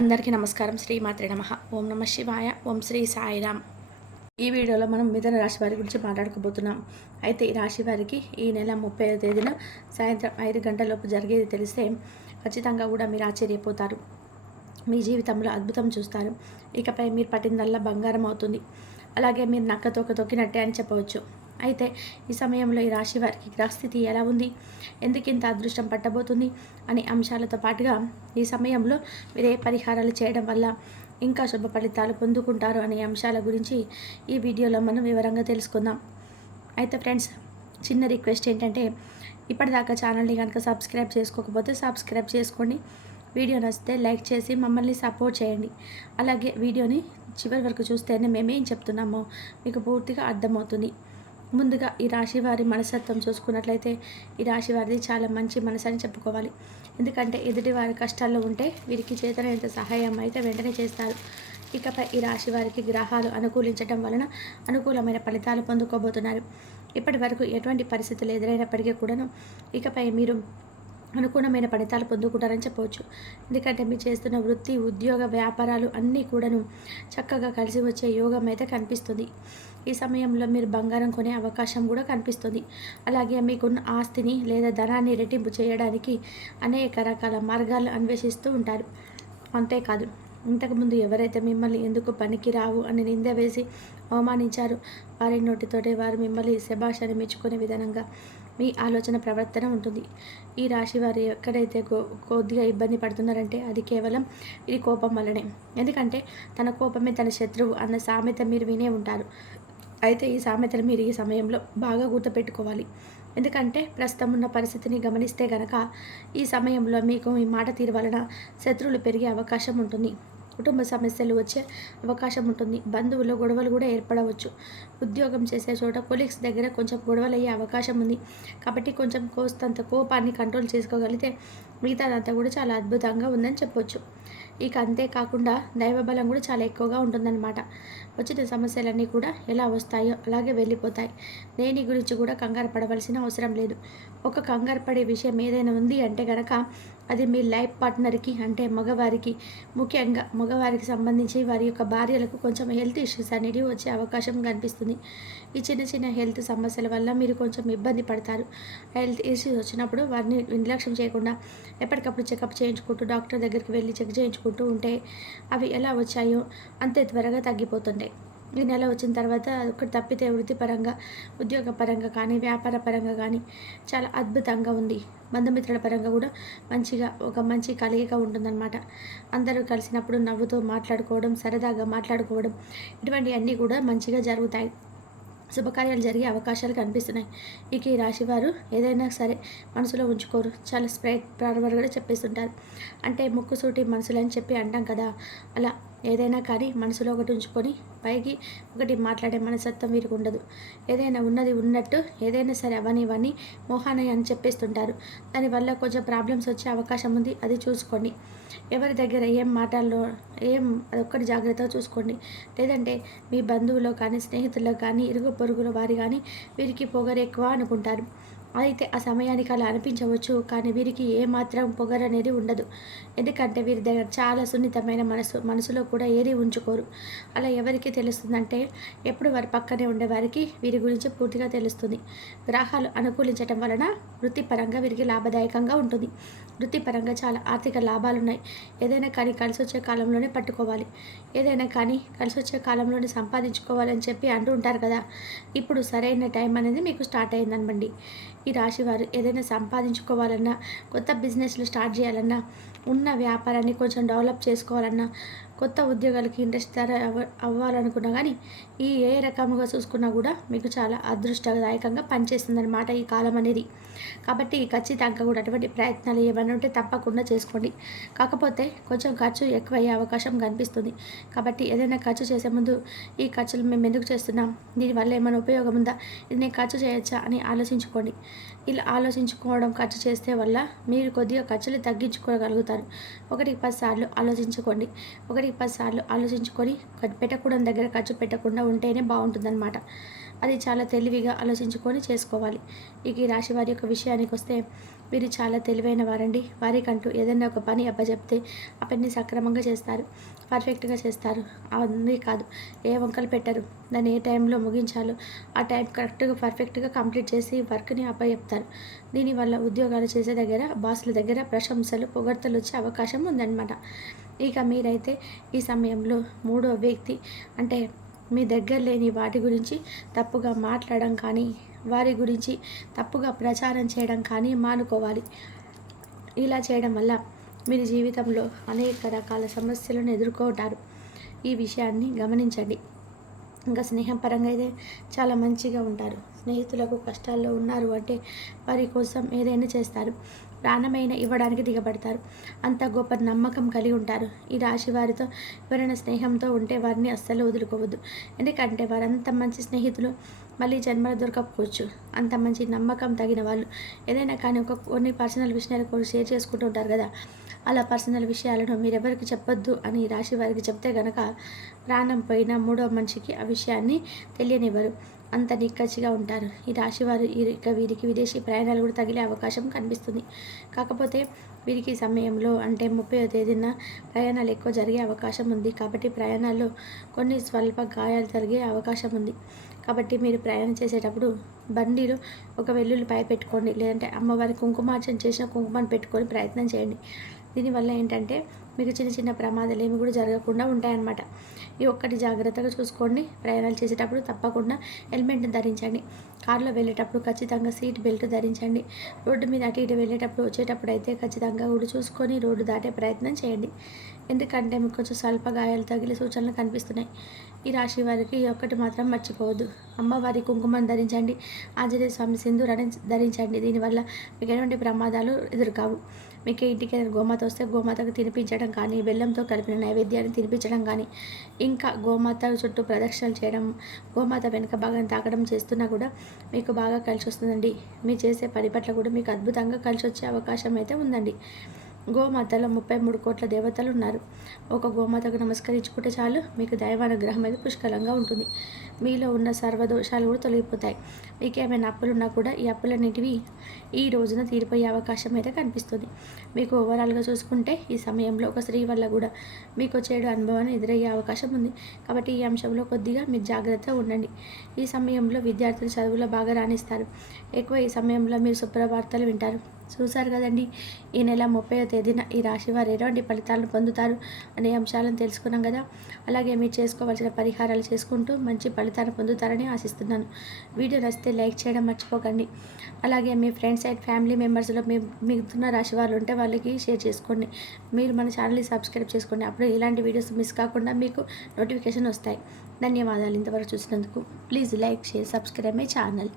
అందరికీ నమస్కారం. శ్రీమాత్రి నమ. ఓం నమ శివాయ. ఓం శ్రీ సాయిరామ్. ఈ వీడియోలో మనం మిథున రాశి వారి గురించి మాట్లాడుకోబోతున్నాం. అయితే ఈ రాశి వారికి ఈ నెల ముప్పై తేదీన సాయంత్రం ఐదు గంటలలోపు జరిగేది తెలిస్తే ఖచ్చితంగా కూడా మీరు ఆశ్చర్యపోతారు. మీ జీవితంలో అద్భుతం చూస్తారు. ఇకపై మీరు పట్టిందల్లా బంగారం అవుతుంది. అలాగే మీరు నక్క తోక తొక్కినట్టే అని చెప్పవచ్చు. అయితే ఈ సమయంలో ఈ రాశి వారికి గ్రహస్థితి ఎలా ఉంది? ఎందుకింత అదృష్టం పట్టబోతుంది? అనే అంశాలతో పాటుగా ఈ సమయంలో మీరు ఏ పరిహారాలు చేయడం వల్ల ఇంకా శుభ ఫలితాలు పొందుకుంటారు అనే అంశాల గురించి ఈ వీడియోలో మనం వివరంగా తెలుసుకుందాం. అయితే ఫ్రెండ్స్ చిన్న రిక్వెస్ట్ ఏంటంటే ఇప్పటిదాకా ఛానల్ని కనుక సబ్స్క్రైబ్ చేసుకోకపోతే సబ్స్క్రైబ్ చేసుకోండి వీడియో నచ్చితే లైక్ చేసి మమ్మల్ని సపోర్ట్ చేయండి. అలాగే వీడియోని చివరి వరకు చూస్తేనే మేమేం చెప్తున్నామో మీకు పూర్తిగా అర్థమవుతుంది. ముందుగా ఈ రాశి వారి మనస్తత్వం చూసుకున్నట్లయితే ఈ రాశి వారిది చాలా మంచి మనసు అని చెప్పుకోవాలి. ఎందుకంటే ఎదుటి వారి కష్టాల్లో ఉంటే వీరికి చేతనైనంత సహాయం అయితే వెంటనే చేస్తారు. ఇకపై ఈ రాశి వారికి గ్రహాలు అనుకూలించడం వలన అనుకూలమైన ఫలితాలు పొందుకోబోతున్నారు. ఇప్పటి వరకు ఎటువంటి పరిస్థితులు ఎదురైనప్పటికీ కూడాను ఇకపై మీరు అనుకూలమైన ఫలితాలు పొందుకుంటారని చెప్పవచ్చు. ఎందుకంటే మీరు చేస్తున్న వృత్తి ఉద్యోగ వ్యాపారాలు అన్నీ కూడాను చక్కగా కలిసి వచ్చే యోగం అయితే కనిపిస్తుంది. ఈ సమయంలో మీరు బంగారం కొనే అవకాశం కూడా కనిపిస్తుంది. అలాగే మీకున్న ఆస్తిని లేదా ధనాన్ని రెట్టింపు చేయడానికి అనేక రకాల మార్గాలు అన్వేషిస్తూ ఉంటారు. అంతేకాదు ఇంతకుముందు ఎవరైతే మిమ్మల్ని ఎందుకు పనికి రావు అని నింద వేసి అవమానించారు వారి నోటితోటే వారు మిమ్మల్ని శభాషని మెచ్చుకునే విధానంగా మీ ఆలోచన ప్రవర్తన ఉంటుంది. ఈ రాశి వారు ఎక్కడైతే కొద్దిగా ఇబ్బంది పడుతున్నారంటే అది కేవలం ఇది కోపం వల్లనే. ఎందుకంటే తన కోపమే తన శత్రువు అన్న సామెత మీరు వినే ఉంటారు. అయితే ఈ సామెతలు మీరు ఈ సమయంలో బాగా గుర్తుపెట్టుకోవాలి. ఎందుకంటే ప్రస్తుతం ఉన్న పరిస్థితిని గమనిస్తే గనక ఈ సమయంలో మీకు ఈ మాట తీరు వలన శత్రువులు పెరిగే అవకాశం ఉంటుంది. కుటుంబ సమస్యలు వచ్చే అవకాశం ఉంటుంది. బంధువులు గొడవలు కూడా ఏర్పడవచ్చు. ఉద్యోగం చేసే చోట కొలీగ్స్ దగ్గర కొంచెం గొడవలు అయ్యే అవకాశం ఉంది. కాబట్టి కొంచెం కోస్తంత కోపాన్ని కంట్రోల్ చేసుకోగలిగితే మిగతాదంతా కూడా చాలా అద్భుతంగా ఉందని చెప్పొచ్చు. ఇక అంతేకాకుండా దైవబలం కూడా చాలా ఎక్కువగా ఉంటుందన్నమాట. వచ్చిన సమస్యలన్నీ కూడా ఎలా వస్తాయో అలాగే వెళ్ళిపోతాయి. దేని గురించి కూడా కంగారు పడవలసిన అవసరం లేదు. ఒక కంగారు పడే విషయం ఏదైనా ఉంది అంటే కనుక అది మీ లైఫ్ పార్ట్నర్కి అంటే మగవారికి ముఖ్యంగా మగవారికి సంబంధించి వారి యొక్క భార్యలకు కొంచెం హెల్త్ ఇష్యూస్ అనేవి వచ్చే అవకాశం కనిపిస్తుంది. ఈ చిన్న చిన్న హెల్త్ సమస్యల వల్ల మీరు కొంచెం ఇబ్బంది పడతారు. హెల్త్ ఇష్యూస్ వచ్చినప్పుడు వారిని నిర్లక్ష్యం చేయకుండా ఎప్పటికప్పుడు చెకప్ చేయించుకుంటూ డాక్టర్ దగ్గరికి వెళ్ళి చెక్ చేయించుకుంటూ ఉంటే అవి ఎలా వచ్చాయో అంతే త్వరగా తగ్గిపోతుండే ఈ నెల వచ్చిన తర్వాత ఒకటి తప్పితే వృత్తిపరంగా ఉద్యోగ పరంగా కానీ వ్యాపార పరంగా కానీ చాలా అద్భుతంగా ఉంది. బంధుమిత్రుల పరంగా కూడా మంచిగా ఒక మంచి కలయిక ఉంటుందన్నమాట. అందరూ కలిసినప్పుడు నవ్వుతూ మాట్లాడుకోవడం సరదాగా మాట్లాడుకోవడం ఇటువంటివన్నీ కూడా మంచిగా జరుగుతాయి. శుభకార్యాలు జరిగే అవకాశాలు కనిపిస్తున్నాయి. ఇక ఈ రాశివారు ఏదైనా సరే మనసులో ఉంచుకోరు. చాలా స్ప్రైట్ ప్రారంభాలు కూడా చెప్పేస్తుంటారు. అంటే ముక్కుసూటి మనసులని చెప్పి అంటాం కదా. అలా ఏదైనా కానీ మనసులో ఒకటి ఉంచుకొని పైకి ఒకటి మాట్లాడే మనసత్వం వీరికి ఉండదు. ఏదైనా ఉన్నది ఉన్నట్టు ఏదైనా సరే అవని ఇవన్నీ మోహాని అని చెప్పేస్తుంటారు. దానివల్ల కొంచెం ప్రాబ్లమ్స్ వచ్చే అవకాశం ఉంది అది చూసుకోండి. ఎవరి దగ్గర ఏం మాటల్లో ఏం అదొక్కటి జాగ్రత్తగా చూసుకోండి. లేదంటే మీ బంధువులో కానీ స్నేహితుల్లో కానీ ఇరుగు పొరుగుల వారి కానీ వీరికి పొగరు ఎక్కువ అనుకుంటారు. అయితే ఆ సమయానికి అలా అనిపించవచ్చు కానీ వీరికి ఏమాత్రం పొగరు అనేది ఉండదు. ఎందుకంటే వీరి దగ్గర చాలా సున్నితమైన మనసు మనసులో కూడా ఏది ఉంచుకోరు. అలా ఎవరికి తెలుస్తుందంటే ఎప్పుడు వారి పక్కనే ఉండేవారికి వీరి గురించి పూర్తిగా తెలుస్తుంది. గ్రహాలు అనుకూలించటం వలన వృత్తిపరంగా వీరికి లాభదాయకంగా ఉంటుంది. వృత్తిపరంగా చాలా ఆర్థిక లాభాలు ఉన్నాయి ఏదైనా కానీ కలిసి వచ్చే కాలంలోనే పట్టుకోవాలి. ఏదైనా కానీ కలిసి వచ్చే కాలంలోనే సంపాదించుకోవాలని చెప్పి అంటూ ఉంటారు కదా. ఇప్పుడు సరైన టైం అనేది మీకు స్టార్ట్ అయిందనమండి. ఈ రాశివారు ఏదైనా సంపాదించుకోవాలన్నా కొత్త బిజినెస్లు స్టార్ట్ చేయాలన్నా ఉన్న వ్యాపారాన్ని కొంచెం డెవలప్ చేసుకోవాలన్నా కొత్త ఉద్యోగాలకి ఇంట్రెస్ట్ అవ్వ అవ్వాలనుకున్నా కానీ ఈ ఏ రకముగా చూసుకున్నా కూడా మీకు చాలా అదృష్టదాయకంగా పనిచేస్తుందన్నమాట ఈ కాలం అనేది. కాబట్టి ఖచ్చితంగా కూడా అటువంటి ప్రయత్నాలు ఏమైనా ఉంటే తప్పకుండా చేసుకోండి. కాకపోతే కొంచెం ఖర్చు ఎక్కువయ్యే అవకాశం కనిపిస్తుంది. కాబట్టి ఏదైనా ఖర్చు చేసే ముందు ఈ ఖర్చులు మేము ఎందుకు చేస్తున్నాం? దీనివల్ల ఏమైనా ఉపయోగం ఉందా? ఇది నేను ఖర్చు చేయొచ్చా? అని ఆలోచించుకోండి. ఇలా ఆలోచించుకోవడం ఖర్చు చేస్తే వల్ల మీరు కొద్దిగా ఖర్చులు తగ్గించుకోగలుగుతారు. ఒకటికి పది సార్లు ఆలోచించుకోండి. ఒకటికి పది సార్లు ఆలోచించుకొని పెట్టకూడని దగ్గర ఖర్చు పెట్టకుండా ఉంటేనే బాగుంటుందన్నమాట. అది చాలా తెలివిగా ఆలోచించుకొని చేసుకోవాలి. ఇక ఈ రాశి వారి యొక్క విషయానికి వస్తే వీరు చాలా తెలివైన వారండి. వారికంటూ ఏదైనా ఒక పని అప్పచెప్తే ఆ పని సక్రమంగా చేస్తారు. పర్ఫెక్ట్గా చేస్తారు. అవన్నీ కాదు. ఏ వంకలు పెట్టరు. దాన్ని ఏ టైంలో ముగించాలో ఆ టైం కరెక్ట్గా పర్ఫెక్ట్గా కంప్లీట్ చేసి వర్క్ని అప్పచెప్తారు దీనివల్ల ఉద్యోగాలు చేసే దగ్గర బాసుల దగ్గర ప్రశంసలు పొగడ్తలు వచ్చే అవకాశం ఉందన్నమాట. ఇక మీరైతే ఈ సమయంలో మూడో వ్యక్తి అంటే మీ దగ్గర లేని వాటి గురించి తప్పుగా మాట్లాడడం కానీ వారి గురించి తప్పుగా ప్రచారం చేయడం కానీ మానుకోవాలి. ఇలా చేయడం వల్ల మీరు జీవితంలో అనేక రకాల సమస్యలను ఎదుర్కొంటారు. ఈ విషయాన్ని గమనించండి. ఇంకా స్నేహం పరంగా అయితే చాలా మంచిగా ఉంటారు. స్నేహితులకు కష్టాల్లో ఉన్నారు అంటే వారి కోసం ఏదైనా చేస్తారు. ప్రాణమైన ఇవ్వడానికి దిగబడతారు. అంత గొప్ప నమ్మకం కలిగి ఉంటారు. ఈ రాశి వారితో ఎవరైనా స్నేహంతో ఉంటే వారిని అస్సలు వదులుకోవద్దు. ఎందుకంటే వారంత మంచి స్నేహితులు మళ్ళీ జన్మలు దొరకకపోవచ్చు. అంత మంచి నమ్మకం తగిన వాళ్ళు ఏదైనా కానీ ఒక కొన్ని పర్సనల్ విషయాలు కూడా షేర్ చేసుకుంటూ ఉంటారు కదా. అలా పర్సనల్ విషయాలను మీరెవరికి చెప్పొద్దు అని రాశి వారికి చెప్తే గనక ప్రాణం పోయిన మూడో మనిషికి ఆ విషయాన్ని తెలియనివ్వరు. అంత నిక్కచ్చిగా ఉంటారు. ఈ రాశివారు ఇక వీరికి విదేశీ ప్రయాణాలు కూడా తగిలే అవకాశం కనిపిస్తుంది. కాకపోతే వీరికి సమయంలో అంటే ముప్పై తేదీన ప్రయాణాలు ఎక్కువ జరిగే అవకాశం ఉంది. కాబట్టి ప్రయాణాల్లో కొన్ని స్వల్ప గాయాలు జరిగే అవకాశం ఉంది. కాబట్టి మీరు ప్రయాణం చేసేటప్పుడు బండిలో ఒక వెల్లుల్లిపాయ పెట్టుకోండి. లేదంటే అమ్మవారి కుంకుమార్చన చేసిన కుంకుమని పెట్టుకొని ప్రయత్నం చేయండి. దీనివల్ల ఏంటంటే మీకు చిన్న చిన్న ప్రమాదాలు ఏమి కూడా జరగకుండా ఉంటాయన్నమాట. ఈ ఒక్కటి జాగ్రత్తగా చూసుకోండి. ప్రయాణాలు చేసేటప్పుడు తప్పకుండా హెల్మెట్ని ధరించండి. కారులో వెళ్ళేటప్పుడు ఖచ్చితంగా సీట్ బెల్ట్ ధరించండి. రోడ్డు మీద అటు ఇటు వెళ్ళేటప్పుడు వచ్చేటప్పుడు అయితే ఖచ్చితంగా కూడా చూసుకొని రోడ్డు దాటే ప్రయత్నం చేయండి. ఎందుకంటే మీకు కొంచెం స్వల్ప గాయాలు తగిలే సూచనలు కనిపిస్తున్నాయి. ఈ రాశి వారికి ఒక్కటి మాత్రం మర్చిపోవద్దు. అమ్మవారి కుంకుమను ధరించండి. ఆంజనేయ స్వామి సింధూరాన్ని ధరించండి. దీనివల్ల మీకు ఎటువంటి ప్రమాదాలు ఎదురుకావు. మీకు ఇంటికి గోమాత వస్తే గోమాతకు తినిపించడం కానీ బెల్లంతో కలిపిన నైవేద్యాన్ని తినిపించడం కానీ ఇంకా గోమాత చుట్టూ ప్రదక్షిణలు చేయడం గోమాత వెనుక భాగం తాకడం చేస్తున్నా కూడా మీకు బాగా కలిసి వస్తుందండి మీరు చేసే పని పట్ల కూడా మీకు అద్భుతంగా కలిసి వచ్చే అవకాశం అయితే ఉందండి. గోమాతలో ముప్పై మూడు కోట్ల దేవతలు ఉన్నారు ఒక గోమాతకు నమస్కరించుకుంటే చాలు. మీకు దైవానుగ్రహం అయితే పుష్కలంగా ఉంటుంది. మీలో ఉన్న సర్వదోషాలు కూడా తొలగిపోతాయి. మీకు ఏమైనా అప్పులు ఉన్నా కూడా ఈ అప్పులన్నిటివి ఈ రోజున తీరిపోయే అవకాశం అయితే కనిపిస్తుంది. మీకు ఓవరాల్గా చూసుకుంటే ఈ సమయంలో ఒక స్త్రీ వల్ల కూడా మీకు చెడు అనుభవాన్ని ఎదురయ్యే అవకాశం ఉంది. కాబట్టి ఈ అంశంలో కొద్దిగా మీరు జాగ్రత్తగా ఉండండి. ఈ సమయంలో విద్యార్థులు చదువులో బాగా రాణిస్తారు. ఎక్కువ ఈ సమయంలో మీరు శుభ్రవార్తలు వింటారు. చూశారు కదండి? ఈ నెల ముప్పై తేదీన ఈ రాశి వారు ఎటువంటి ఫలితాలను పొందుతారు అనే అంశాలను తెలుసుకున్నాం కదా. అలాగే మీరు చేసుకోవాల్సిన పరిహారాలు చేసుకుంటూ మంచి ఫలితాన్ని పొందుతారని ఆశిస్తున్నాను. వీడియో నచ్చితే లైక్ చేయడం మర్చిపోకండి. అలాగే మీ ఫ్రెండ్స్ అండ్ ఫ్యామిలీ మెంబర్స్లో మీ మిగుతున్న రాశి వాళ్ళు ఉంటే వాళ్ళకి షేర్ చేసుకోండి. మీరు మన ఛానల్ని సబ్స్క్రైబ్ చేసుకోండి. అప్పుడు ఇలాంటి వీడియోస్ మిస్ కాకుండా మీకు నోటిఫికేషన్ వస్తాయి. ధన్యవాదాలు ఇంతవరకు చూసినందుకు. Please like share subscribe my channel.